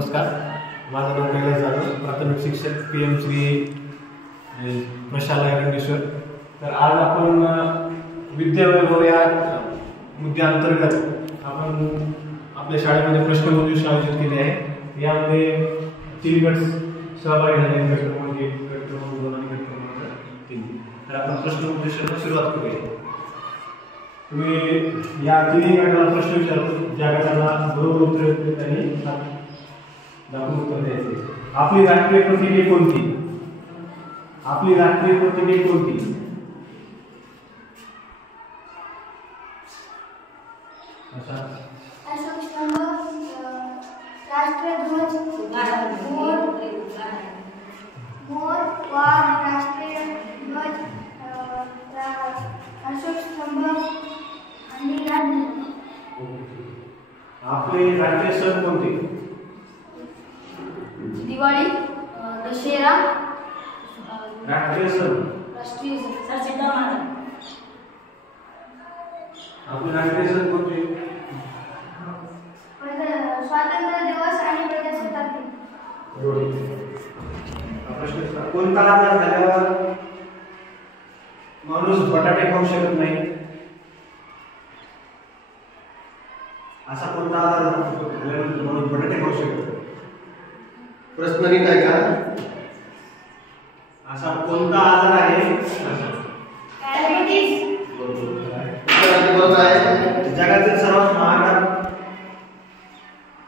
नमस्कार, माझं नाव कैलास जाधव, प्राथमिक शिक्षक PM श्री प्रशाला रंगेश्वर। तर आज आपण विद्यावैभव या मुद्द्याअंतर्गत आपण आपल्या शाळेमध्ये प्रश्नमंजुषा आयोजित केली आहे। यामध्ये 3 गट सहभागी झाले, गट क्रमांक 1, गट क्रमांक 2 आणि गट क्रमांक 3। तर आपण प्रश्नमंजुषेला सुरुवात करूया। तुम्ही या 3 गटाला प्रश्न विचारतो, ज्या गटाला बरोबर उत्तर येते त्यांनी दाखवून उत्तर द्यायचे। आपली राष्ट्रीय प्रतीके कोणती? आपली राष्ट्रीय प्रतीके कोणती? अशोक स्तंभ, राष्ट्रध्वज, मोर, वाघ, राष्ट्रीय ध्वज, अशोक स्तंभ आणि राजमुद्रा। आपले राष्ट्रीय सण कोणते? दिवाळी, दशहरा, राष्ट्रीय सण आपले राष्ट्रीय सण कोणते? स्वातंत्र्य दिवस आणि प्रजासत्ताक दिन। प्रश्न, कोणता आजार झाल्यावर माणूस बटाटे खाऊ शकत नाही? असा कोणता आजार झाल्यावर माणूस बटाटे खाऊ शकत? प्रश्न नीट आहे का? असा कोणता आजार आहे? डायबिटीज। बरोबर आहे। जगातील सर्वात महाग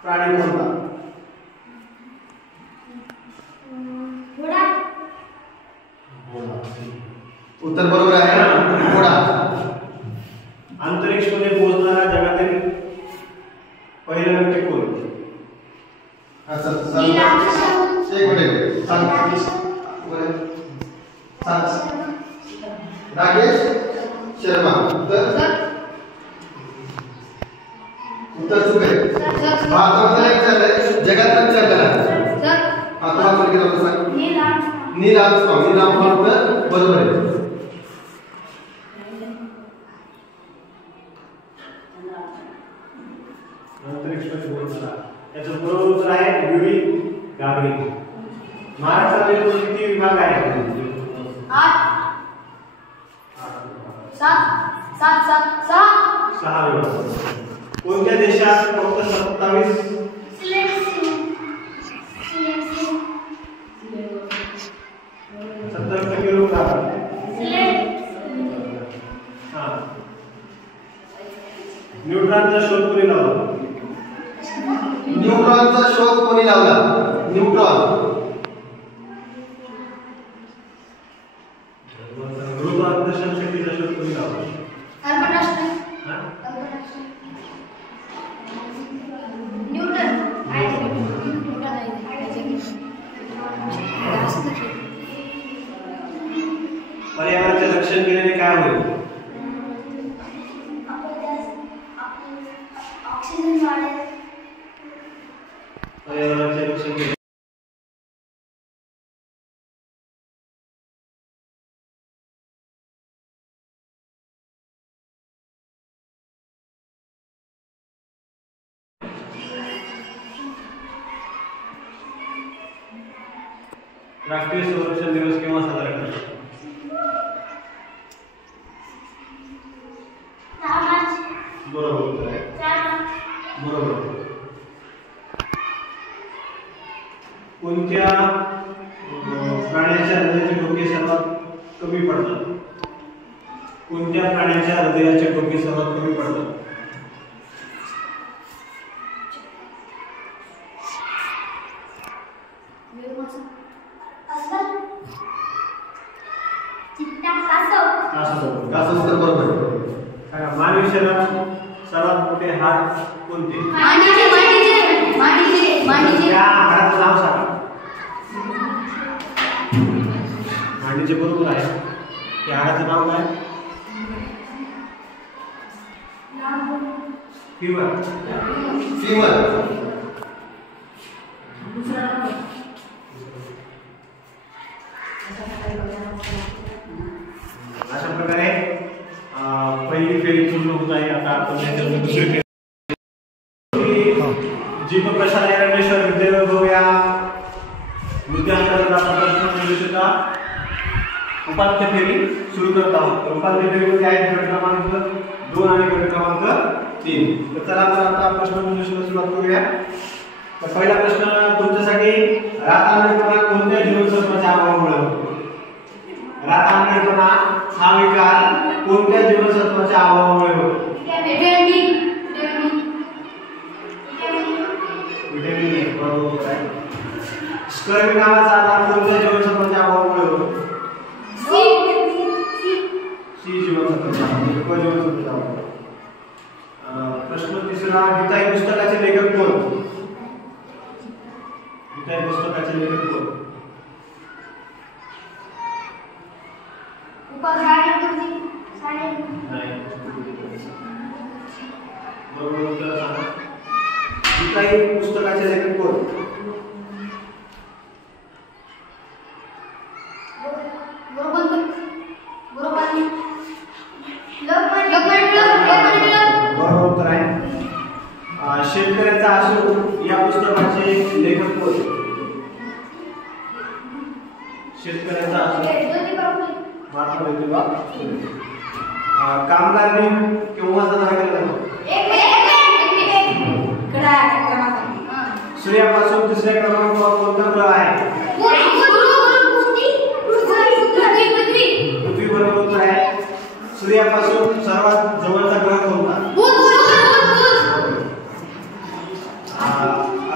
प्राणी कोणता? घोडा। उत्तर बरोबर आहे, घोडा। अंतरिक्षमध्ये पोहोचणारा जगातील पहिला व्यक्ती कोण? नील आर्मस्ट्रॉंग। एक मिनिट सांग। राकेश शर्मा। उत्तर चूक आहे। भारतामध्ये विचारलंय, जगात विचारलेला आता आपण केलं सांग। नील आर्मस्ट्रॉंग। नील आर्मस्ट्रॉंग उत्तर बरोबर आहे। अंतरिक्षमध्ये पोहोचणारा याचं बरोबर उत्तर आहे युवी गागरिन। महाराष्ट्रातील किती विभाग आहेत? 6 विभाग। कोणत्या देशात फक्त 27 70% लोक राहतात? न्यूट्रॉनचा शोध कोणी लावला? न्यूट्रॉनचा शोध कोणी लावला? न्यूट्रॉन। गुरुत्वाकर्षण शक्तीचा शोध कोणी लावला? Albert Einstein. न्यूटन। पर्यावरणाचे रक्षण केल्याने काय होईल? ऑक्सिजन वाढेल। पर्यावरणाचे रक्षण केले राष्ट्रीय संरक्षण दिवस केव्हा साजरा करतात? 6 मार्च। बरोबर उत्तर आहे। 4 मार्च। बरोबर। कोणत्या प्राण्याच्या हृदयाचे ठोके सर्वात कमी पडतात? कोणत्या प्राण्याच्या हृदयाचे ठोके सर्वात कमी पडतात? कासव उत्तर बरोबर आहे। मानवी शरीरात सर्वात मोठे हाड कोणते? त्या हाडाचं नाव सांगा। मांडीचे बरोबर आहे। त्या हाडाचं नाव काय? फिमर। अशा प्रकारे पहिली फेरी पूर्ण होत आहे। आता आपण दुसरी फेरी जी प्रशाला रंगेश्वर विद्यालय उपांत्य फेरी सुरू करत आहोत. तर उपांत्य फेरीमध्ये आहेत गट क्रमांक 2 आणि गट क्रमांक 3. तर चला आपण आता प्रश्नमंजुषेला सुरुवात करूया. तर पहिला प्रश्न तुमच्यासाठी रातांधळेपणा कोणत्या जीवनसत्वाच्या अभावामुळे होतो? रातांधळेपणा हा विकार कोणत्या जीवनसत्वाच्या अभावामुळे होतो? Vitamin A. बरोबर आहे. स्कर्वी नावाचा आजार कोणत्या जीवनसत्वाच्या अभावामुळे होतो? सी जीवनसत्वाच्या अभावामुळे. प्रश्न तिसरा गीताई पुस्तकाचे लेखक कोण? गीताई पुस्तकाचे लेखक कोण? बरोबर उत्तर सांगा. गीताई पुस्तकाचे लेखक कोण? बरोबर उत्तर आहे. शेतकऱ्याचा आसूड या पुस्तकाचे लेखक कोण? शेतकऱ्याचा आसूड महात्मा ज्योतिबा फुले. कामगार दिन केव्हा साजरा केला जातो? सूर्यापासून तिसऱ्या क्रमांकावर कोणता ग्रह आहे? पृथ्वी. बरोबर उत्तर आहे. सूर्यापासून सर्वात जवळचा ग्रह कोणता?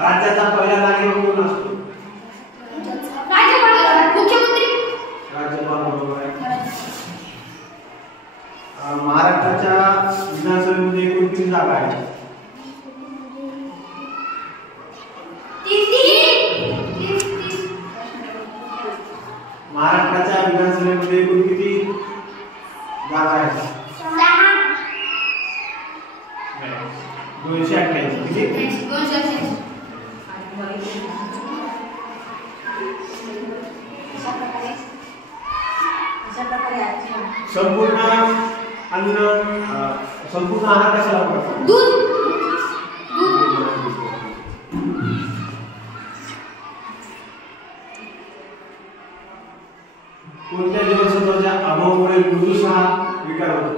राज्याचा पहिला नागरिक कोण असतो? राज्यपाल. बरोबर आहे. महाराष्ट्राच्या विधानसभेमध्ये एकूण किती जागा आहेत? महाराष्ट्राच्या विधानसभेमध्ये एकूण किती जागा आहेत? 288. किती? संपूर्ण अन्न संपूर्ण आहार कशाला म्हणतात? दूध. कोणत्या जीवनसत्वाच्या अभावामुळे पुरुष हा विकार होतो?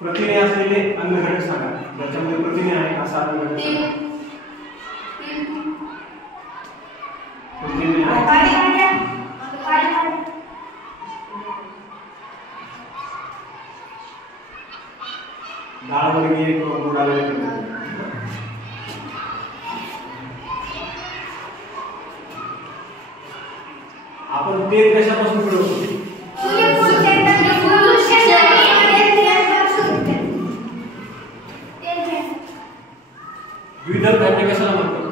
प्रथिने असलेले अन्नघटक सांगा. ज्याच्यामध्ये प्रथिने आहे असा अन्नघटक सांगा. प्रथिने डाळ वर्गीय किंवा गोडाला आपण तेल कशापासून मिळवतो? द्विदल धान्य कशाला म्हणतात?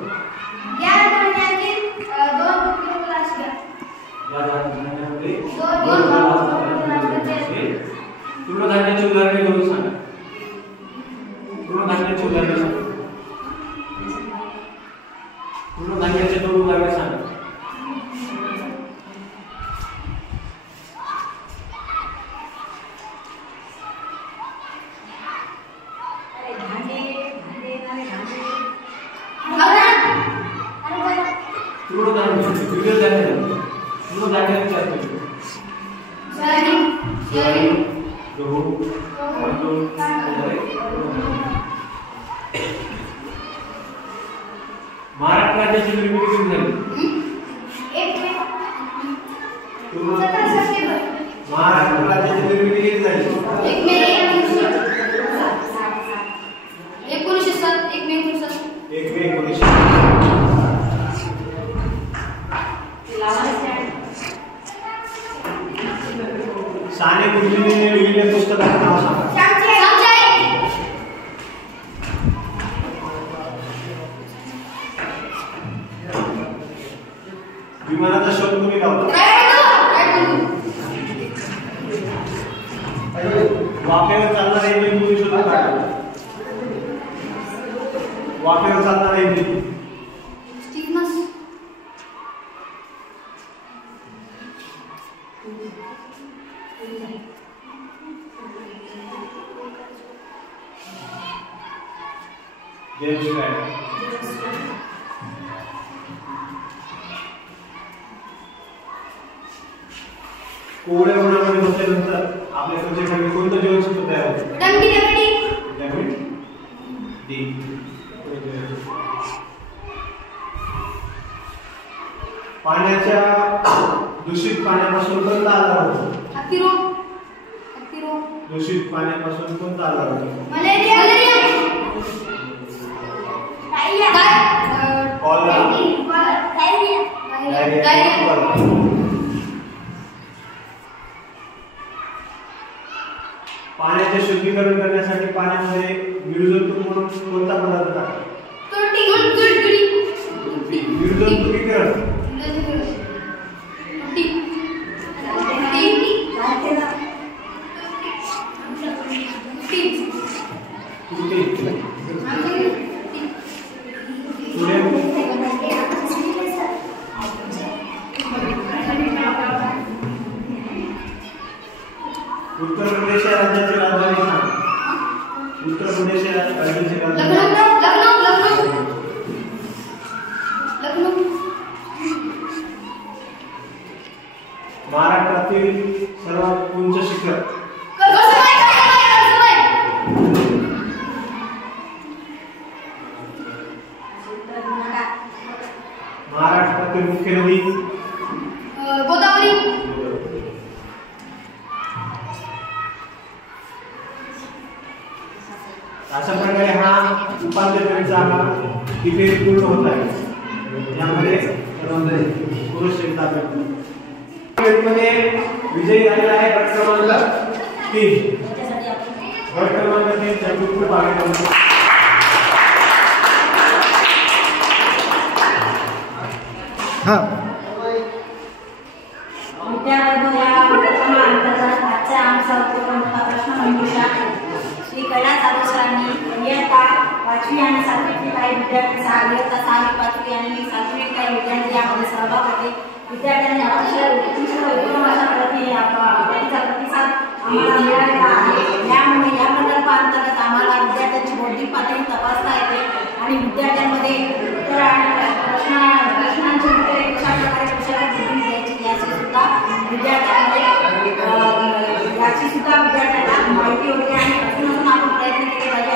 तृणधान्याची उदाहरणे देऊन सांगा. तृणधान्याची उदाहरणे सांगा. तृणधान्याचे 2 उदाहरणे सांगा. महाराष्ट्र राज्याची निर्मिती कधी झाली? महाराष्ट्र राज्याची निर्मिती कधी झाली? 1 मे 1907. 1 मे 1907. साने गुरुजींनी लिहिलेल्या पुस्तकाचं नाव सांगा. विमानाचा शोध कोणी लावला? वाफेवर चालणारा इंजिन कोणी शोधून काढला? वाफेवर चालणारा इंजिन जेम्स वॅट. कोवळ्या उन्हामध्ये बसल्यानंतर आपल्या त्वचेखाली कोणतं जीवनसत्व तयार होतं? Vitamin D. पाण्याच्या दूषित पाण्यापासून कोणता आजार होतो? दूषित पाण्यापासून कोणता आजार होतो? मलेरिया. पाण्याचे शुद्धीकरण करण्यासाठी पाण्यामध्ये विरजंतू म्हणून कोणता पदार्थ टाकतात? विरजंतुकीकरण. उत्तर प्रदेश या राज्याची राजधानी सांग. उत्तर प्रदेश या राज्याची राजधानी महाराष्ट्रातील सर्वात उंच शिखर. महाराष्ट्रातील मुख्य नदी. गोदावरी. अशा प्रकारे हा उपांत्य फेरीचा हा इथे पूर्ण होत आहे. यामध्ये पुरुष मध्ये विजयी झालेला आहे गट क्रमांक 3. गट क्रमांक 3 च्या खूप आगे आजचा आमचा प्रश्नमंजुषा श्री कैलास जाधव सरांनी इयत्ता 5वी आणि 7वीतील काही विद्यार्थी, इयत्ता 6वी 5वी आणि 7वी काही विद्यार्थी यामध्ये सहभाग होते. विद्यार्थ्यांनी अतिशय उत्तम अशा प्रतिसाद आम्हाला मिळालेला आहे. यामुळे या प्रकल्पाअंतर्गत आम्हाला विद्यार्थ्यांची बौद्धिक पातळी तपासता येते आणि विद्यार्थ्यांमध्ये उत्तर आणि प्रश्नांची उत्तरे कशा प्रकारे द्यायची याची सुद्धा विद्यार्थ्यांना माहिती होते आणि अजून आपण प्रयत्न केले पाहिजे.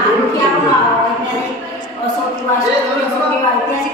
आणखी आपण वैज्ञानिक असो किंवा ऐतिहासिक